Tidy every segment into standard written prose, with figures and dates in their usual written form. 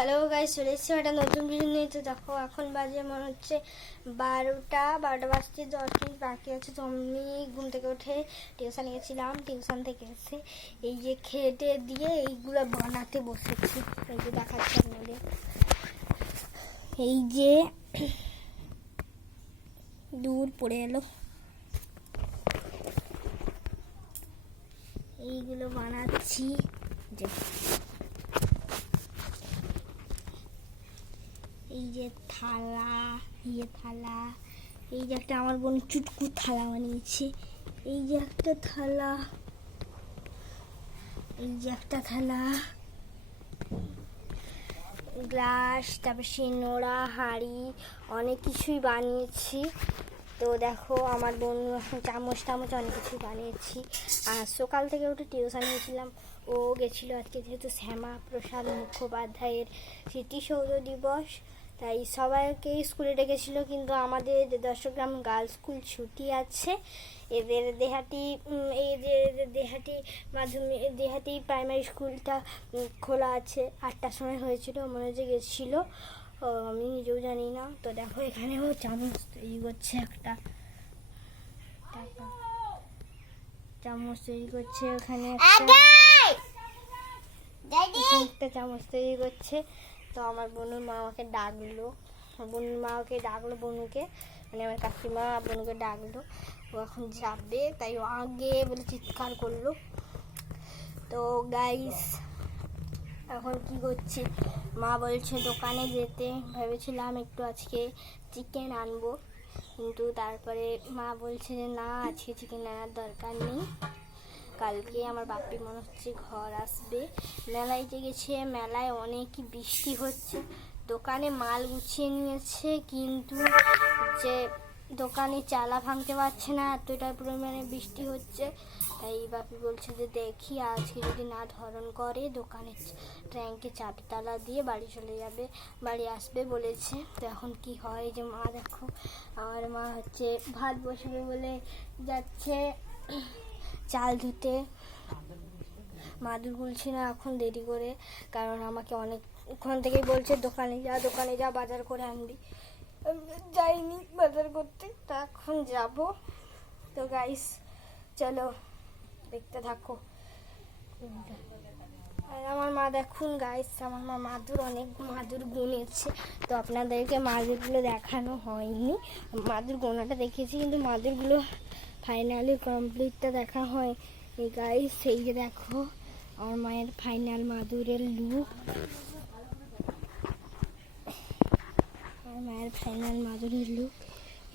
Hello guys, চলে এসেছি একটা নতুন ভিডিও নিয়ে। তো দেখো এখন বাজে মনে হচ্ছে 12টা বাজতে 10 মিনিট বাকি আছে। তো আমি ঘুম থেকে উঠে টিউশন গেছিলাম, টিউশন থেকে এসে এই যে খেটে দিয়ে এইগুলো বানাতে বসেছি। এই যে দেখাচ্ছি আপনাদের, এই যে দূর পড়ে এলো, এইগুলো বানাচ্ছি। যে এই যে থালা, এই যে একটা আমার বোন চুটকু থালা বানিয়েছে, এই যে একটা থালা, এই যে একটা থালা, গ্লাস, তারপর সিনোড়া, হাঁড়ি, অনেক কিছুই বানিয়েছি। তো দেখো আমার বোন চামচ অনেক কিছু বানিয়েছি। আর সকাল থেকে উঠে টিউশন গেছিলাম। ও গেছিলো আজকে যেহেতু শ্যামা প্রসাদ মুখোপাধ্যায়ের স্মৃতিসৌধ দিবস, তাই সবাইকেই স্কুলে ডেকেছিলো। কিন্তু আমাদের দশগ্রাম গার্লস স্কুল ছুটি আছে। এদের দেহাটি প্রাইমারি স্কুলটা খোলা আছে। 8টার সময় হয়েছিল, মনে হচ্ছে গেছিলো, আমি নিজেও জানি না। তো দেখো এখানেও চামচ তৈরি করছে, একটা চামচ তৈরি করছে, ওখানে একটা চামচ তৈরি করছে। তো আমার বোনের মা আমাকে ডাকলো, বনুকে, মানে আমার কাকিমা বনুকে ডাকলো। ও এখন যাবে, তাই ও আগে বলে চিৎকার করলো। তো গাইস এখন কি করছি, মা বলছে দোকানে যেতে। ভেবেছিলাম একটু আজকে চিকেন আনবো, কিন্তু তারপরে মা বলছে যে না, আজকে চিকেন আনার দরকার নেই, কালকে আমার বাপি মনে হচ্ছে ঘর আসবে। মেলায় যে গেছে, মেলায় অনেক বৃষ্টি হচ্ছে, দোকানে মাল গুছিয়ে নিয়েছে, কিন্তু যে দোকানে চালা ভাঙতে পারছে না, এতটা পরিমাণে বৃষ্টি হচ্ছে। তাই বাপি বলছে যে দেখি আজকে যদি না ধরন করে, দোকানে ট্যাঙ্কে চাবি তালা দিয়ে বাড়ি আসবে বলেছে। তো এখন কি হয়, যে মা দেখো, আমার মা হচ্ছে ভাত বসাবে বলে যাচ্ছে চাল ধুতে। মাদুর গুলছি না এখন, দেরি করে, কারণ আমাকে অনেকক্ষণ থেকেই বলছে দোকানে যা বাজার করে আনবি। যাইনি বাজার করতে, তা এখন যাব। তো গাইস চলো দেখতে থাকো। আর আমার মা দেখুন গাইস, আমার মা মাদুর গুনেছে। তো আপনাদেরকে মাদুরগুলো দেখানো হয়নি, মাদুর গোনাটা দেখেছি, কিন্তু মাদুরগুলো ফাইনালি কমপ্লিটটা দেখা হয়। এই গাইস এই যে দেখো আমার মায়ের ফাইনাল মাদুরের লুক,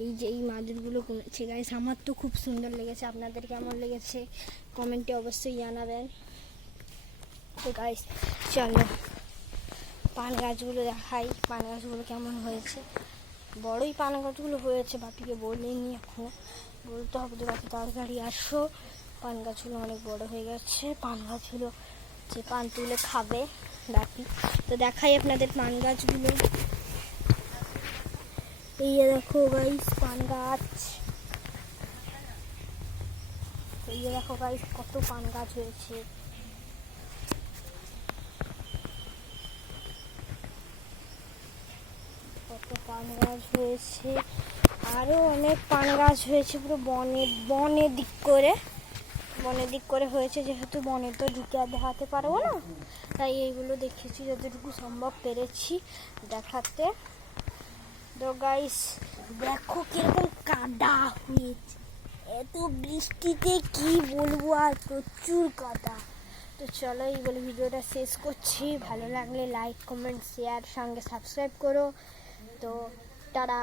এই যে এই মাদুরগুলো কিনেছে গাইস। আমার তো খুব সুন্দর লেগেছে, আপনাদের কেমন লেগেছে কমেন্টে অবশ্যই জানাবেন। তো গাইস চলো পান গাছগুলো দেখাই, পান গাছগুলো কেমন হয়েছে। বড়ই পান গাছগুলো হয়েছে, বাপিকে বলিনি, এখন বলতে হবে। তো বাকি তাড়াতাড়ি আসো, পান গাছগুলো অনেক বড় হয়ে গেছে। পান গাছগুলো যে পান তুলে খাবে বাপি। তো দেখাই আপনাদের পান গাছগুলো, এই যে দেখো গাইস পান গাছ, এই যে দেখো গাইস কত পান গাছ হয়েছে। আরো অনেক পান গাছ হয়েছে, পুরো বনের দিক করে হয়েছে, যেহেতু বনে তো ঢুকে আর দেখাতে পারবো না, তাই এইগুলো দেখেছি, যতটুকু সম্ভব পেরেছি দেখাতে। তো গাইস দেখো কিরকম কাদা হয়েছে, এত বৃষ্টিতে কি বলবো, আর প্রচুর কাদা। তো চলো এই বলে ভিডিওটা শেষ করছি। ভালো লাগলে লাইক, কমেন্ট, শেয়ার, সঙ্গে সাবস্ক্রাইব করো। তো টাটা।